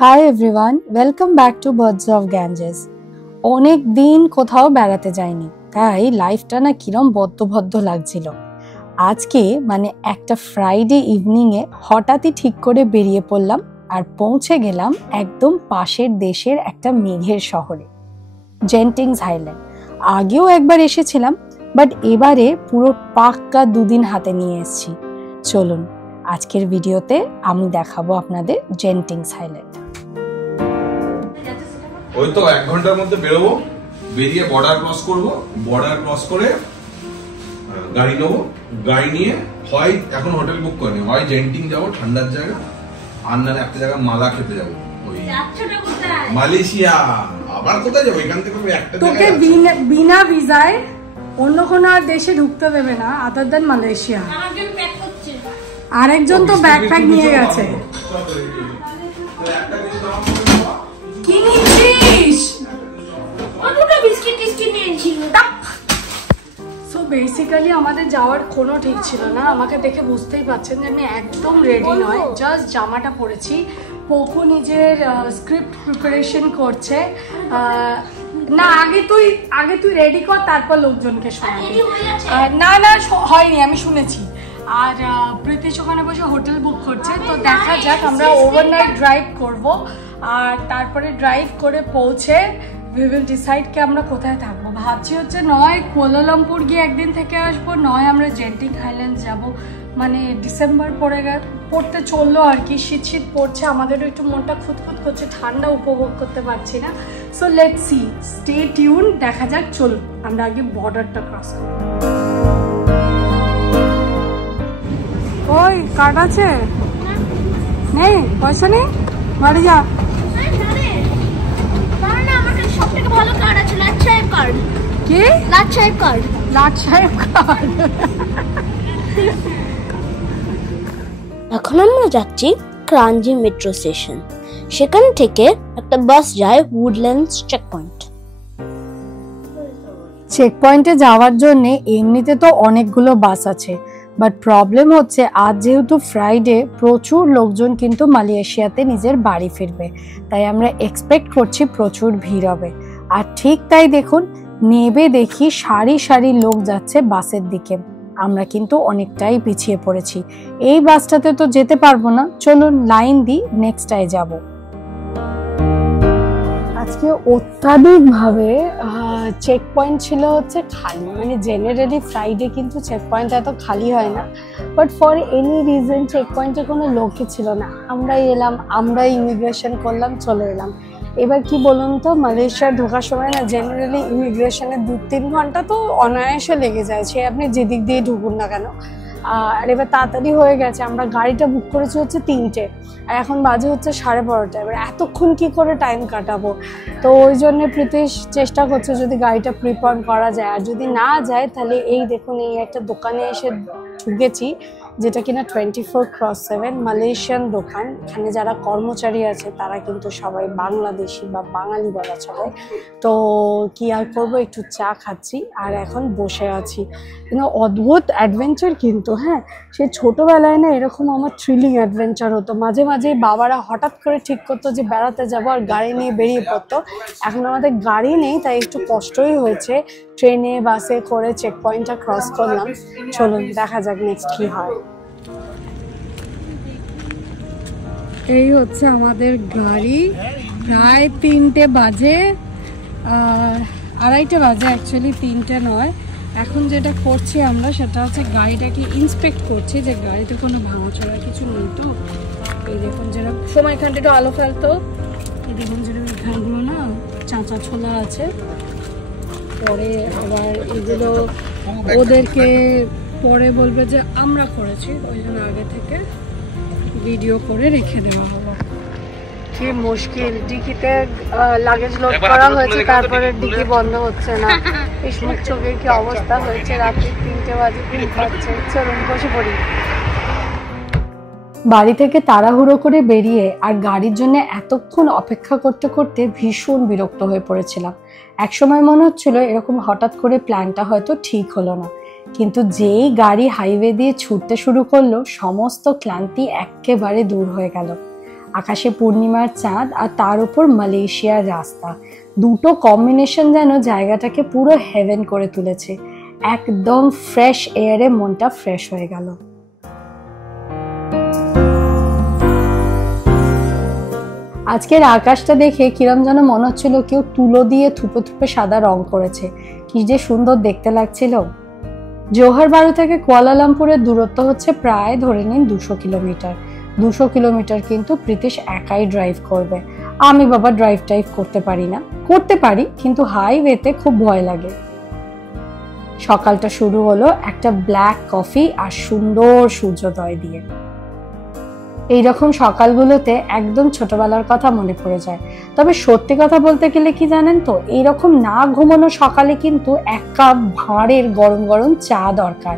Hi everyone, welcome back to birds of Ganges. অনেক দিন কোথাও বেড়াতে যাইনি, তাই লাইফটা না কিরম বদ্ধ লাগছিল। আজকে একটা ফ্রাইডে ইভিনিংয়ে হঠাৎই ঠিক করে বেরিয়ে পড়লাম আর পৌঁছে গেলাম একদম পাশের দেশের একটা মেঘের শহরে, জেন্টিংস আইল্যান্ড। আগেও একবার এসেছিলাম, বাট এবারে পুরো পাক্কা 2 দিন হাতে নিয়ে এসেছি। চলুন আজকের ভিডিওতে আমি দেখাবো আপনাদের জেন্টিংস আইল্যান্ড। ওই তো 1 ঘন্টার মধ্যে বেরোবো, বেরিয়ে বর্ডার ক্রস করবো, বর্ডার ক্রস করে গাড়ি নেবো, গাড়ি নিয়ে হয় এখন হোটেল বুক করে নেবো, হয় জেন্টিং যাবো ঠান্ডার জায়গা, আর নাহলে একটা জায়গা মালা খেতে যাবো, ওই মালয়েশিয়া। আবার কোথায় যাবো? এখান থেকে একটা তোকে বিনা ভিসায় অন্য কোনো আর দেশে ঢুকতে দেবে না আদার দেন মালয়েশিয়া। আরেকজন তো ব্যাকপ্যাক নিয়ে গেছে। কি নিচ্ছিস? সো বেসিক্যালি আমাদের যাওয়ার কোনো ঠিক ছিল না। আমাকে দেখে বুঝতেই পারছেন যে আমি একদম রেডি নয়, জাস্ট জামাটা পরেছি। পোকো নিজের স্ক্রিপ্ট প্রিপারেশন করছে। না, আগে তুই রেডি কর, তারপর লোকজনকে শোনাবি। না হয়নি, আমি শুনেছি। আর প্রীতিশ ওখানে বসে হোটেল বুক করছে। তো দেখা যাক, আমরা ওভারনাইট ড্রাইভ করব, আর তারপরে ড্রাইভ করে পৌঁছে we will decide কি আমরা কোথায় থাকবো। ভাবছি হচ্ছে নয় কুয়ালালামপুর গিয়ে একদিন থেকে আসবো, নয় আমরা জেন্টিং আইল্যান্ড যাব। ডিসেম্বর পড়তে চললো আর কি, শীত পড়ছে, আমাদেরও একটু মনটা খুঁতখুত করছে, ঠান্ডা উপভোগ করতে পারছি না। So let's see, stay tune, দেখা যাক। চলুন আমরা আগে বর্ডারটা ক্রস করি। ওই কার্ড আছে? নেই, পয়সা নেই, বাড়ি যা। এখন আমরা যাচ্ছি ক্রাঞ্জি মেট্রো স্টেশন। সেখান থেকে একটা বাস যায় উডল্যান্ডস চেকপয়েন্টে যাওয়ার জন্য এমনিতে তো অনেকগুলো বাস আছে, বাট প্রবলেম হচ্ছে আজ যেহেতু ফ্রাইডে, প্রচুর লোকজন কিন্তু মালয়েশিয়াতে নিজের বাড়ি ফিরবে, তাই আমরা এক্সপেক্ট করছি প্রচুর ভিড় হবে। আর ঠিক তাই দেখুন, নেবে দেখি সারি সারি লোক যাচ্ছে বাসের দিকে। আমরা কিন্তু অনেকটাই পিছিয়ে পড়েছি, এই বাসটাতে তো যেতে পারবো না। চলুন লাইন দিই, নেক্সটটাই যাব। আজকে অত্যাধিকভাবে চেক পয়েন্ট ছিল হচ্ছে খালি, জেনারেলি ফ্রাইডে কিন্তু চেক পয়েন্ট এত খালি হয় না, but for any reason check পয়েন্টে কোনো লোকই ছিল না। আমরাই এলাম, আমরাই ইমিগ্রেশন করলাম, চলে এলাম। এবার কি বলুন তো, মালয়েশিয়া ঢোকার সময় না জেনারেলি ইমিগ্রেশনে 2-3 ঘন্টা তো অনায়াসে লেগে যায়, সে আপনি যেদিক দিয়ে ঢুকুন না কেন। আর এবার তাড়াতাড়ি হয়ে গেছে, আমরা গাড়িটা বুক করেছি হচ্ছে 3টে, আর এখন বাজে হচ্ছে 12:30। এবার এতক্ষণ কি করে টাইম কাটাবো? তো ওই জন্য প্রীতিশ চেষ্টা করছে যদি গাড়িটা প্রিপন করা যায়, আর যদি না যায় তাহলে এই দেখুন, এই একটা দোকানে এসে ঢুকেছি, যেটা কিনা 24/7 মালয়েশিয়ান দোকান। এখানে যারা কর্মচারী আছে তারা কিন্তু সবাই বাংলাদেশি বা বাঙালি বলা চলে। তো কি আর করবো, একটু চা খাচ্ছি আর এখন বসে আছি। কিন্তু অদ্ভুত অ্যাডভেঞ্চার কিন্তু, হ্যাঁ, সে ছোটোবেলায় না এরকম আমার থ্রিলিং অ্যাডভেঞ্চার হতো। মাঝে মাঝে বাবারা হঠাৎ করে ঠিক করতো যে বেড়াতে যাবো, আর গাড়ি নিয়ে বেরিয়ে পড়তো। এখন আমাদের গাড়ি নেই, তাই একটু কষ্টই হয়েছে। ট্রেনে বাসে করে চেক পয়েন্টটা ক্রস করলাম। চলুন দেখা যাক নেক্সট কি হয়। এই হচ্ছে আমাদের গাড়ি, প্রায় 3টে বাজে, 2:30 বাজে অ্যাকচুয়ালি, 3টে নয়। এখন যেটা করছি আমরা সেটা হচ্ছে গাড়িটাকে ইন্সপেক্ট করছি যে গাড়িতে কোনো ভাঙাচোরা কিছু নেই তো। এই দেখুন, যেরকম সময় এখানটা একটু আলো ফেলতো, এই দেখুন যেরকম এখানগুলো না চাঁচা ছোলা আছে। পরে আবার এগুলো ওদেরকে পরে বলবে যে আমরা করেছি, ওই জন্য আগে থেকে ভিডিও করে রেখে দেওয়া হলো। কি মুশকিল, ডিকিতে লাগেজ লোড করা হয়েছে, তারপরে ডিকি বন্ধ হচ্ছে না। ইসমুখ চোখের কি অবস্থা হয়েছে, রাত্রি 3টে বাজে ঘুম পাচ্ছে। চলুন বসে পড়ি। বাড়ি থেকে তাড়াহুড়ো করে বেরিয়ে আর গাড়ির জন্য এতক্ষণ অপেক্ষা করতে করতে ভীষণ বিরক্ত হয়ে পড়েছিলাম। একসময় মনে হচ্ছিল এরকম হঠাৎ করে প্ল্যানটা হয়তো ঠিক হলো না, কিন্তু যেই গাড়ি হাইওয়ে দিয়ে ছুটতে শুরু করলো সমস্ত ক্লান্তি একেবারে দূর হয়ে গেল। আকাশে পূর্ণিমার চাঁদ আর তার উপর মালয়েশিয়ার রাস্তা, দুটো কম্বিনেশন যেন জায়গাটাকে পুরো হেভেন করে তুলেছে। একদম ফ্রেশ এয়ারে মনটা ফ্রেশ হয়ে গেল। আজকের আকাশটা দেখে কিরম যেন মনে হচ্ছিল কেউ তুলো দিয়ে থুপে থুপে সাদা রং করেছে, কি যে সুন্দর দেখতে লাগছিল। জোহর বারু থেকে কুয়ালালামপুরের দূরত্ব হচ্ছে প্রায় ধরে নিন 200 কিলোমিটার। 200 কিলোমিটার কিন্তু প্রীতিশ একাই ড্রাইভ করবে। আমি বাবা ড্রাইভ করতে পারি না, করতে পারি কিন্তু হাইওয়েতে খুব ভয় লাগে। সকালটা শুরু হলো একটা ব্ল্যাক কফি আর সুন্দর সূর্যোদয় দিয়ে। এইরকম সকালগুলোতে একদম ছোটবেলার কথা মনে পড়ে যায়। তবে সত্যি কথা বলতে গেলে কি জানেন তো, এইরকম না ঘুমানো সকালে কিন্তু এক কাপ ভাঁড়ের গরম গরম চা দরকার।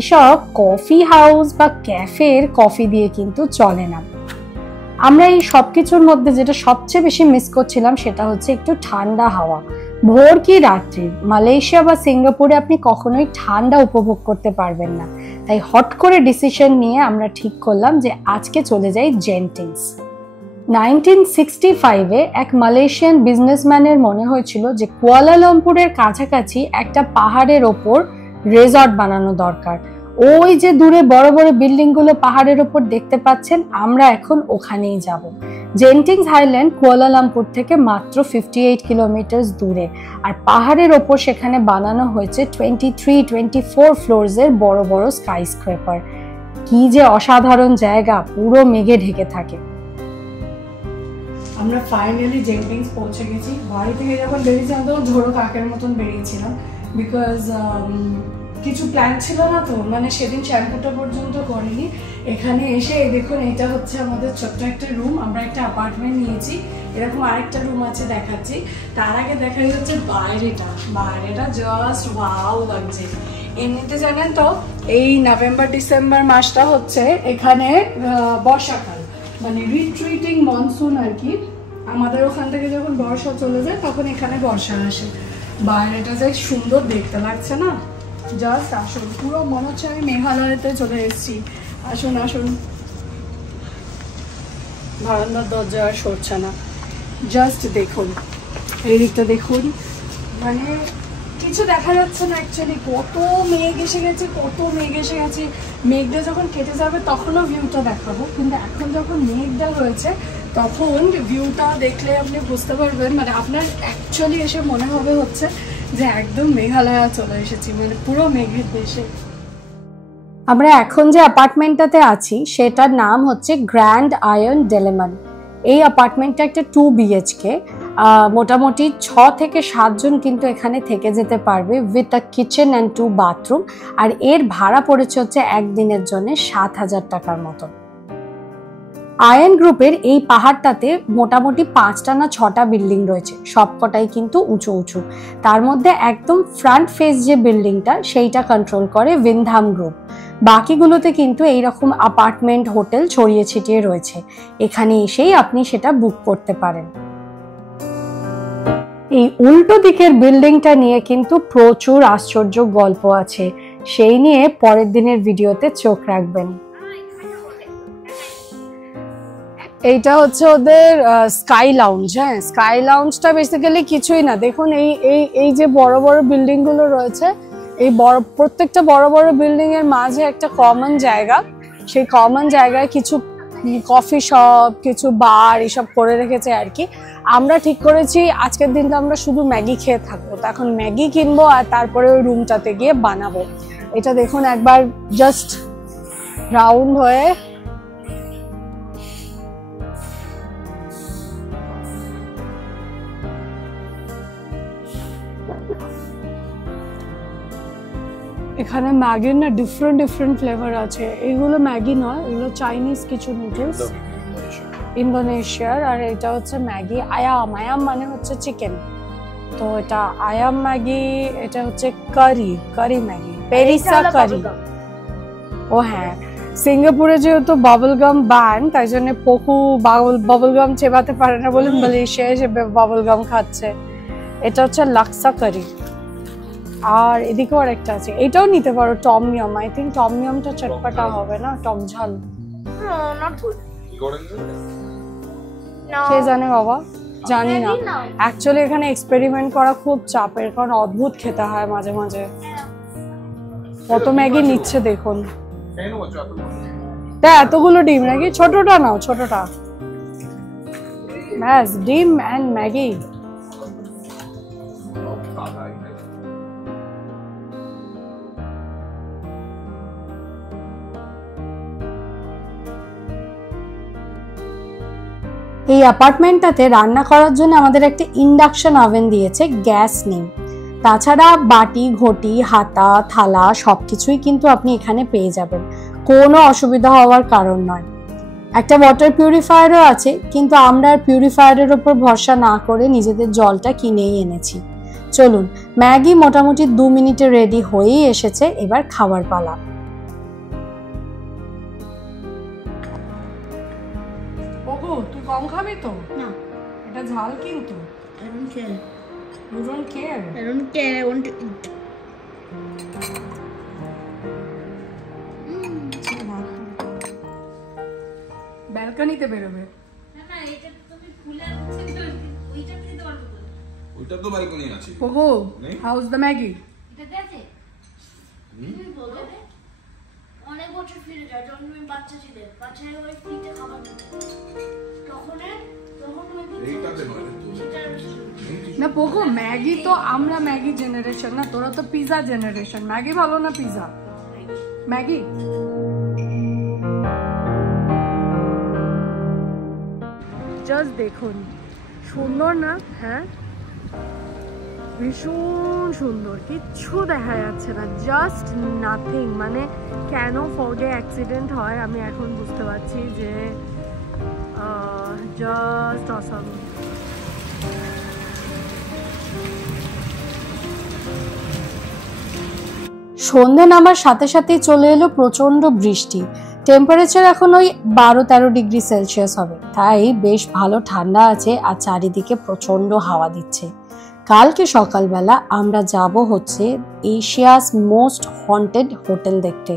এসব কফি হাউস বা ক্যাফের কফি দিয়ে কিন্তু চলে না। আমরা এই সবকিছুর মধ্যে যেটা সবচেয়ে বেশি মিস করছিলাম সেটা হচ্ছে একটু ঠান্ডা হাওয়া। ভোর কি রাত্রি মালয়েশিয়া বা সিঙ্গাপুরে আপনি কখনোই ঠান্ডা উপভোগ করতে পারবেন না। তাই হট করে ডিসিশন নিয়ে আমরা ঠিক করলাম যে আজকে চলে যাই জেন্টিংস। 1965-এ এক মালয়েশিয়ান বিজনেসম্যানের মনে হয়েছিল যে কুয়ালালামপুরের কাছাকাছি একটা পাহাড়ের ওপর রিসর্ট বানানো দরকার। ওই যে দূরে বড় বড় বিল্ডিং গুলো পাহাড়ের ওপর দেখতে পাচ্ছেন, আমরা এখন ওখানেই যাব। জেন্টিংস হাইল্যান্ড কুয়ালালামপুর থেকে মাত্র 58 কিলোমিটার দূরে, আর পাহাড়ের ওপর সেখানে বানানো হয়েছে 23-24 ফ্লোরসের বড় বড় স্কাই স্ক্রেপার। কি যে অসাধারণ জায়গা, পুরো মেঘে ঢেকে থাকে। আমরা ফাইনালি জেন্টিংস পৌঁছে গেছি। বাড়ি থেকে যখন বেরিয়েছিলাম তখন ঝোড়ো কাকের মতন বেরিয়েছিলাম, বিকজ কিছু প্ল্যান ছিল না তো, মানে সেদিন শ্যাম্পুটা পর্যন্ত করিনি। এখানে এসে দেখুন, এটা হচ্ছে আমাদের ছোট্ট একটা রুম। আমরা একটা অ্যাপার্টমেন্ট নিয়েছি, এরকম আরেকটা রুম আছে দেখাচ্ছি। তার আগে দেখাই হচ্ছে বাইরেটা। বাইরেটা জাস্ট ওয়াও লাগছে। এমনিতে জানেন তো এই নভেম্বর ডিসেম্বর মাসটা হচ্ছে এখানে বর্ষাকাল, মানে রিট্রিটিং মনসুন আর কি। আমাদের ওখান থেকে যখন বর্ষা চলে যায় তখন এখানে বর্ষা আসে। বাইরেটা যে সুন্দর দেখতে লাগছে না, জাস্ট আসুন, পুরো মনে হচ্ছে আমি মেঘালয়তে চলে এসেছি। আসুন আসুন, বারান্দার দরজা আর সরছে না। জাস্ট দেখুন, এই দিকটা দেখুন, মানে কিছু দেখা যাচ্ছে না অ্যাকচুয়ালি। কত মেঘ এসে গেছে, কত মেঘ এসে গেছে। মেঘটা যখন কেটে যাবে তখনও ভিউটা দেখাবো, কিন্তু এখন যখন মেঘটা রয়েছে তখন ভিউটা দেখলে আপনি বুঝতে পারবেন, মানে আপনার অ্যাকচুয়ালি এসে মনে হবে হচ্ছে যে একদম মেঘালয় চলে এসেছি, মানে পুরো মেঘের দেশে। আমরা এখন যে অ্যাপার্টমেন্টটাতে আছি সেটার নাম হচ্ছে গ্র্যান্ড আয়ন ডেলেমান। এই অ্যাপার্টমেন্টটা একটা 2 BHK। মোটামুটি 6 থেকে 7 জন কিন্তু এখানে থেকে যেতে পারবে, with a kitchen and 2 bathroom. আর এর ভাড়া পড়েছে হচ্ছে একদিনের জন্য 7,000 টাকার মতো। আয়ন গ্রুপের এই পাহাড়টাতে মোটামুটি 5টা না 6টা বিল্ডিং রয়েছে, সবকটাই কিন্তু উঁচু উঁচু। তার মধ্যে একদম ফ্রন্ট ফেস যে বিল্ডিংটা সেইটা কন্ট্রোল করে ভিনধাম গ্রুপ। বাকিগুলোতে কিন্তু এইরকম অ্যাপার্টমেন্ট হোটেল ছড়িয়ে ছিটিয়ে রয়েছে, এখানে এসেই আপনি সেটা বুক করতে পারেন। এই উল্টো দিকের বিল্ডিংটা নিয়ে কিন্তু প্রচুর আশ্চর্য গল্প আছে, সেই নিয়ে পরের দিনের ভিডিওতে চোখ রাখবেন। এইটা হচ্ছে ওদের স্কাই লাউঞ্জ। হ্যাঁ, স্কাই লাউঞ্জটা বেসিক্যালি কিছুই না, দেখুন এই যে বড় বড় বিল্ডিং গুলো রয়েছে, এই প্রত্যেকটা বড় বড় বিল্ডিং এর মাঝে একটা কমন জায়গা। সেই কমন জায়গায় কিছু কফি শপ, কিছু বার এসব করে রেখেছে আর কি। আমরা ঠিক করেছি আজকের দিনটা আমরা শুধু ম্যাগি খেয়ে থাকবো, তো এখন ম্যাগি কিনবো আর তারপরে ওই রুমটাতে গিয়ে বানাবো। এটা দেখুন একবার জাস্ট রাউন্ড হয়ে, এখানে ম্যাগির না ডিফারেন্ট ফ্লেভার আছে। এগুলো ম্যাগি নয়, এগুলো চাইনিজ কিছু নুডলস, ইন্দোনেশিয়ার। আর এটা হচ্ছে ম্যাগি আয়াম। আয়াম মানে হচ্ছে চিকেন, তো এটা আয়াম ম্যাগি। এটা হচ্ছে কারি ম্যাগি, পেরিসা কারি। ও হ্যাঁ, সিঙ্গাপুরে যেহেতু বাবল গাম ব্যান, তাই জন্য পকু বাবল গাম চেবাতে পারে না বলে মালয়েশিয়ায় এসে বাবল গাম খাচ্ছে। এটা হচ্ছে লাক্সা কারি। আর এদিকেও আরেকটা আছে, এটাও নিতে পারো, টমিয়াম। আই থিঙ্ক টমিয়ামটা চটপটা হবে না, টক ঝাল। কে জানে বাবা, জানি না। অ্যাকচুয়ালি এখানে এক্সপেরিমেন্ট করা খুব চাপের, কারণ অদ্ভুত খেতে হয় মাঝে মাঝে। কত ম্যাগি নিচ্ছে দেখুন। তা এতগুলো ডিম নাকি? ছোটটা নাও, ছোটটা। ব্যাস, ডিম অ্যান্ড ম্যাগি। এই অ্যাপার্টমেন্টটাতে রান্না করার জন্য আমাদের একটা ইন্ডাকশন ওভেন দিয়েছে, গ্যাস নেই। তাছাড়া বাটি, ঘটি, হাতা, থালা সবকিছুই কিন্তু আপনি এখানে পেয়ে যাবেন, কোনো অসুবিধা হওয়ার কারণ নয়। একটা ওয়াটার পিউরিফায়ারও আছে, কিন্তু আমরা আর পিউরিফায়ারের উপর ভরসা না করে নিজেদের জলটা কিনেই এনেছি। চলুন, ম্যাগি মোটামুটি 2 মিনিটে রেডি হয়েই এসেছে, এবার খাবার পালা। ওগো, তুই কম খাবি তো? না, এটা ঝাল কিন্তু। I don't care. You don't care? I don't care. I want to eat. ব্যালকনিতে বেরোবে। ওইটা তো ব্যালকনি আছে। ওগো, হাউস দ্য ম্যাগি? অনেক বছর ফিরে যায়, যখন তুমি বাচ্চা ছিলে, বাচ্চায় ওই ফ্রিতে খাবার দিতে, তখন এইটাতে নয়। না পোগো, ম্যাগি তো আমরা ম্যাগি জেনারেশন না, তোরা তো পিজা জেনারেশন। ম্যাগি ভালো না পিজা? ম্যাগি। জাস্ট দেখুন, সুন্দর না? হ্যাঁ, ভীষণ সুন্দর, কিচ্ছু দেখা যাচ্ছে না, জাস্ট নাথিং। মানে কেন ফগে অ্যাক্সিডেন্ট হয় আমি এখন বুঝতে পারছি, যে জাস্ট অসাম। সন্ধে নামার সাথে সাথেই চলে এলো প্রচন্ড বৃষ্টি। টেম্পারেচার এখন ওই 12-13 ডিগ্রি সেলসিয়াস হবে, তাই বেশ ভালো ঠান্ডা আছে, আর চারিদিকে প্রচন্ড হাওয়া দিচ্ছে। কালকে সকালবেলা আমরা যাব হচ্ছে এশিয়াস মোস্ট হন্টেড হোটেল দেখতে।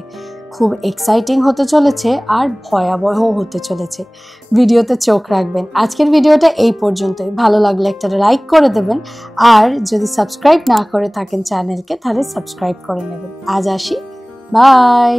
খুব এক্সাইটিং হতে চলেছে আর ভয়াবহ হতে চলেছে। ভিডিওতে চোখ রাখবেন। আজকের ভিডিওটা এই পর্যন্তই। ভালো লাগলে একটা লাইক করে দেবেন, আর যদি সাবস্ক্রাইব না করে থাকেন চ্যানেলকে, তাহলে সাবস্ক্রাইব করে নেবেন। আজ আসি, বাই।